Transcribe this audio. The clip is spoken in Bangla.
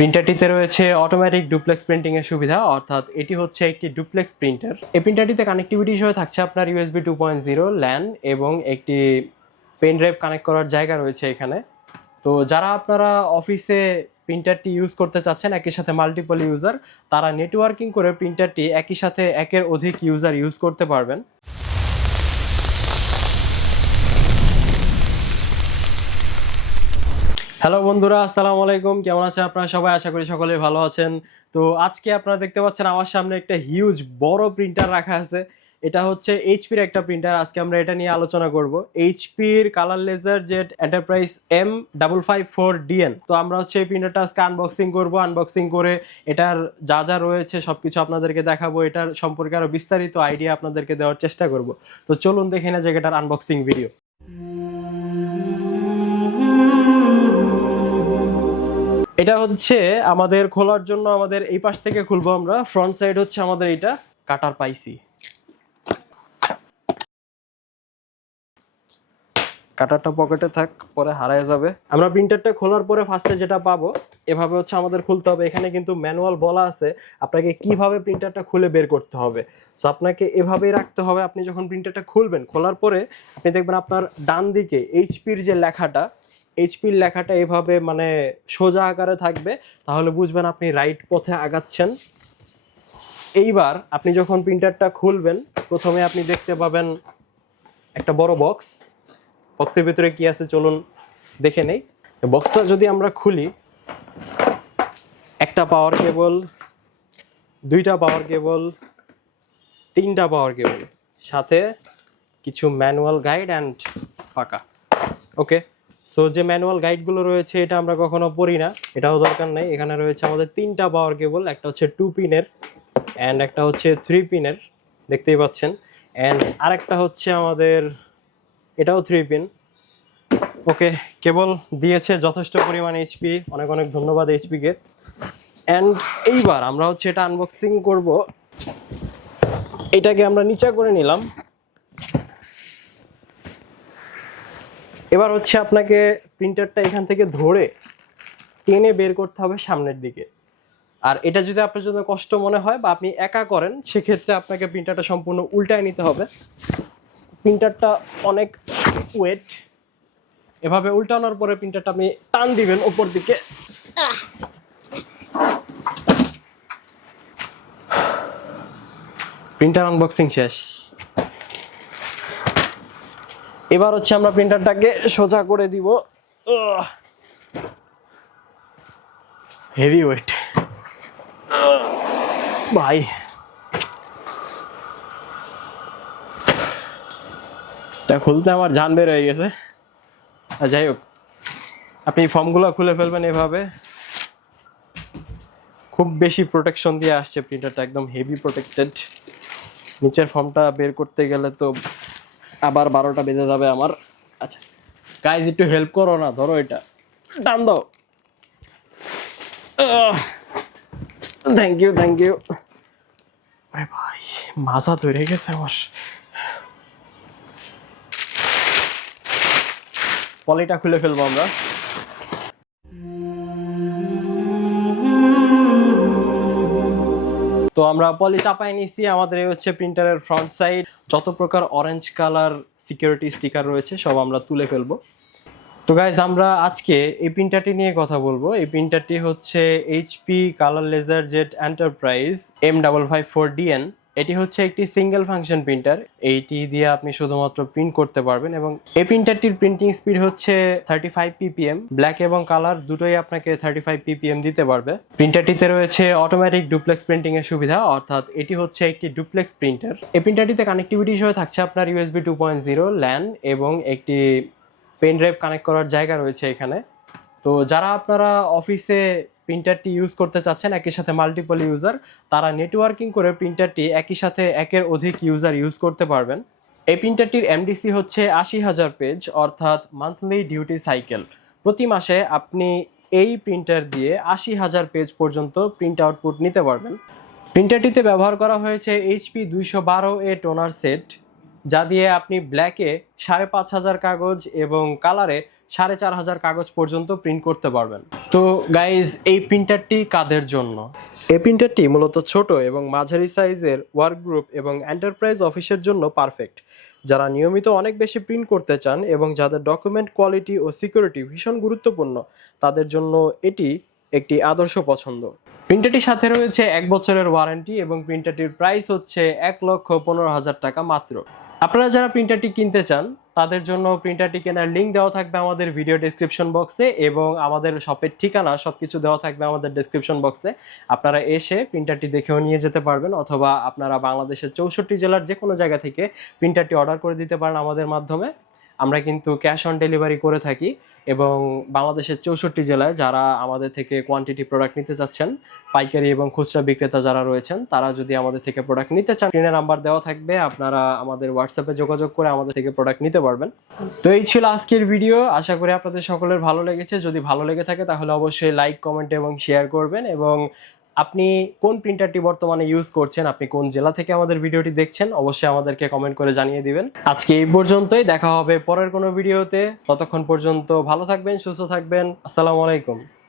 প্রিন্টারটিতে রয়েছে অটোমেটিক ডুপ্লেক্স প্রিন্টিং এর সুবিধা, অর্থাৎ এটি হচ্ছে একটি ডুপ্লেক্স প্রিন্টার। এই প্রিন্টারটিতে কানেক্টিভিটি হিসেবে থাকছে আপনার USB 2.0 ল্যান এবং একটি পেন ড্রাইভ কানেক্ট করার জায়গা রয়েছে এখানে। তো যারা আপনারা অফিসে প্রিন্টারটি ইউজ করতে চাচ্ছেন একই সাথে মাল্টিপল ইউজার, তারা নেটওয়ার্কিং করে প্রিন্টারটি একই সাথে একের অধিক ইউজার ইউজ করতে পারবেন। হ্যালো বন্ধুরা, আসসালামু আলাইকুম। কেমন আছেন আপনারা সবাই? আশা করি সকলে ভালো আছেন। তো আজকে আপনারা দেখতে পাচ্ছেন আমার সামনে একটা হিউজ বড় প্রিন্টার রাখা আছে। এটা হচ্ছে এইচপির একটা প্রিন্টার। আজকে আমরা এটা নিয়ে আলোচনা করব। এইচপির colour laser jet enterprise M554DN। তো আমরা হচ্ছে এই প্রিন্টারটা আজকে আনবক্সিং করব। আনবক্সিং করে এটার যা যা রয়েছে সবকিছু আপনাদেরকে দেখাবো। এটার সম্পর্কে আরো বিস্তারিত আইডিয়া আপনাদেরকে দেওয়ার চেষ্টা করব। তো চলুন দেখে না যে এটার আনবক্সিং ভিডিও। এটা হচ্ছে আমাদের খোলার জন্য আমাদের এই পাশ থেকে খুলবো আমরা। ফ্রন্ট সাইড হচ্ছে আমাদের এটা কাটার পাইছি। কাটারটা পকেটে থাক, পরে হারায় যাবে। আমরা প্রিন্টারটা খোলার পরে ফার্স্টে যেটা পাবো, এভাবে হচ্ছে আমাদের খুলতে হবে। এখানে কিন্তু ম্যানুয়াল বলা আছে আপনাকে কিভাবে প্রিন্টারটা খুলে বের করতে হবে। সো আপনাকে এভাবেই রাখতে হবে। আপনি যখন প্রিন্টারটা খুলবেন, খোলার পরে আপনি দেখবেন আপনার ডান দিকে এইচপির যে লেখাটা, এইচপির লেখাটা এভাবে মানে সোজা আকারে থাকবে, তাহলে বুঝবেন আপনি রাইট পথে আগাচ্ছেন। এইবার আপনি যখন প্রিন্টারটা খুলবেন, প্রথমে আপনি দেখতে পাবেন একটা বড় বক্স। বক্সের ভিতরে কি আছে চলুন দেখে নেই। বক্সটা যদি আমরা খুলি, একটা পাওয়ার কেবল, দুইটা পাওয়ার কেবল, তিনটা পাওয়ার কেবল, সাথে কিছু ম্যানুয়াল গাইড অ্যান্ড ফাঁকা। ওকে, সো যে ম্যানুয়াল গাইডগুলো রয়েছে এটা আমরা কখনো পড়ি না, এটাও দরকার নেই। এখানে রয়েছে আমাদের তিনটা পাওয়ার কেবল, একটা হচ্ছে 2 পিনের অ্যান্ড একটা হচ্ছে 3 পিনের, দেখতেই পাচ্ছেন। অ্যান্ড আরেকটা হচ্ছে আমাদের, এটাও 3 পিন। ওকে, কেবল দিয়েছে যথেষ্ট পরিমাণে এইচপি, অনেক অনেক ধন্যবাদ এইচপিকে। অ্যান্ড এইবার আমরা হচ্ছে এটা আনবক্সিং করব। এটাকে আমরা নিচে করে নিলাম। এবার হচ্ছে আপনাকে প্রিন্টারটা এখান থেকে ধরে টেনে বের করতে হবে সামনের দিকে। আর এটা যদি আপনার জন্য কষ্ট মনে হয় বা আপনি একা করেন, সেক্ষেত্রে আপনাকে প্রিন্টারটা সম্পূর্ণ উল্টায় নিতে হবে। প্রিন্টারটা অনেক ওয়েট। এভাবে উল্টানোর পরে প্রিন্টারটা আপনি টান দিবেন উপর দিকে। প্রিন্টার আনবক্সিং শেষ। এবার হচ্ছে আমরা প্রিন্টারটাকে সোজা করে দিব। হেভি ওয়েট ভাই। এটা খুলতে আমার জান বের হয়ে গেছে। যাই হোক, আপনি ফর্মগুলো খুলে ফেলবেন এভাবে। খুব বেশি প্রোটেকশন দিয়ে আসছে প্রিন্টারটা, একদম হেভি প্রোটেক্টেড। নিচের ফর্মটা বের করতে গেলে তো আবার 12টা বেজে যাবে আমার। আচ্ছা গাইজ, একটু হেল্প করো না, ধরো এটা টান দাও। Thank you thank you. আরে ভাই, মাজা ধরে গেছে আমার। পলিটা খুলে ফেলবো আমরা। তো আমরা পলি চাপাই নিছি। আমাদের হচ্ছে প্রিন্টারের ফ্রন্ট সাইড, যত প্রকার অরেঞ্জ কালার সিকিউরিটি স্টিকার রয়েছে সব আমরা তুলে ফেলবো। তো গাইজ, আমরা আজকে এই প্রিন্টারটি নিয়ে কথা বলবো। এই প্রিন্টারটি হচ্ছে HP colour laser jet enterprise M554DN। এটি হচ্ছে একটি সিঙ্গেল ফাংশন প্রিন্টার। এইটি দিয়ে আপনি শুধুমাত্র প্রিন্ট করতে পারবেন এবং এই প্রিন্টারটির প্রিন্টিং স্পিড হচ্ছে 35 ppm। ব্ল্যাক এবং কালার দুটোই আপনাকে 35 ppm দিতে পারবে। প্রিন্টারটিতে রয়েছে অটোমেটিক ডুপ্লেক্স প্রিন্টিং এর সুবিধা, অর্থাৎ এটি হচ্ছে একটি ডুপ্লেক্স প্রিন্টার। এই প্রিন্টারটিতে কানেক্টিভিটি হিসেবে থাকছে আপনার USB 2.0 ল্যান এবং একটি পেন ড্রাইভ কানেক্ট করার জায়গা রয়েছে এখানে। তো যারা আপনারা অফিসে প্রিন্টারটি ইউজ করতে চাচ্ছেন একই সাথে মাল্টিপল ইউজার, তারা নেটওয়ার্কিং করে প্রিন্টারটি একই সাথে একের অধিক ইউজার ইউজ করতে পারবেন। এই প্রিন্টারটির MDC হচ্ছে 80,000 পেজ, অর্থাৎ মান্থলি ডিউটি সাইকেল। প্রতি মাসে আপনি এই প্রিন্টার দিয়ে 80,000 পেজ পর্যন্ত প্রিন্ট আউটপুট নিতে পারবেন। প্রিন্টারটিতে ব্যবহার করা হয়েছে HP 212A টোনার সেট। যা দিয়ে আপনি ব্ল্যাকে 5,500 কাগজ এবং কালারে 4,500 কাগজ পর্যন্ত প্রিন্ট করতে পারবেন। তো গাইজ, এই প্রিন্টারটি কাদের জন্য? এই প্রিন্টারটি মূলত ছোট এবং মাঝারি সাইজের ওয়ার্ক গ্রুপ এবং এন্টারপ্রাইজ অফিসের জন্য পারফেক্ট। যারা নিয়মিত অনেক বেশি প্রিন্ট করতে চান এবং যাদের ডকুমেন্ট কোয়ালিটি ও সিকিউরিটি ভীষণ গুরুত্বপূর্ণ, তাদের জন্য এটি একটি আদর্শ পছন্দ। প্রিন্টারটির সাথে রয়েছে 1 বছরের ওয়ারেন্টি এবং প্রিন্টারটির প্রাইস হচ্ছে 1,15,000 টাকা মাত্র। আপনারা যারা প্রিন্টারটি কিনতে চান তাদের জন্য প্রিন্টারটি কেনার লিঙ্ক দেওয়া থাকবে আমাদের ভিডিও ডেসক্রিপশন বক্সে এবং আমাদের শপের ঠিকানা সবকিছু দেওয়া থাকবে আমাদের ডেসক্রিপশন বক্সে। আপনারা এসে প্রিন্টারটি দেখেও নিয়ে যেতে পারবেন, অথবা আপনারা বাংলাদেশের 64 জেলার যে কোনো জায়গা থেকে প্রিন্টারটি অর্ডার করে দিতে পারেন আমাদের মাধ্যমে। আমরা কিন্তু ক্যাশ অন ডেলিভারি করে থাকি এবং বাংলাদেশের 64 জেলায় যারা আমাদের থেকে কোয়ান্টিটি প্রোডাক্ট নিতে চাচ্ছেন, পাইকারি এবং খুচরা বিক্রেতা যারা রয়েছেন, তারা যদি আমাদের থেকে প্রোডাক্ট নিতে চান, স্ক্রিনে নাম্বার দেওয়া থাকবে, আপনারা আমাদের হোয়াটসঅ্যাপে যোগাযোগ করে আমাদের থেকে প্রোডাক্ট নিতে পারবেন। তো এই ছিল আজকের ভিডিও, আশা করি আপনাদের সকলের ভালো লেগেছে। যদি ভালো লেগে থাকে তাহলে অবশ্যই লাইক, কমেন্ট এবং শেয়ার করবেন। এবং আপনি কোন প্রিন্টারটি বর্তমানে ইউজ করছেন, আপনি কোন জেলা থেকে আমাদের ভিডিওটি দেখছেন, অবশ্যই আমাদেরকে কমেন্ট করে জানিয়ে দিবেন। আজকে এই পর্যন্তই, দেখা হবে পরের কোনো ভিডিওতে। ততক্ষণ পর্যন্ত ভালো থাকবেন, সুস্থ থাকবেন। আসসালামু আলাইকুম।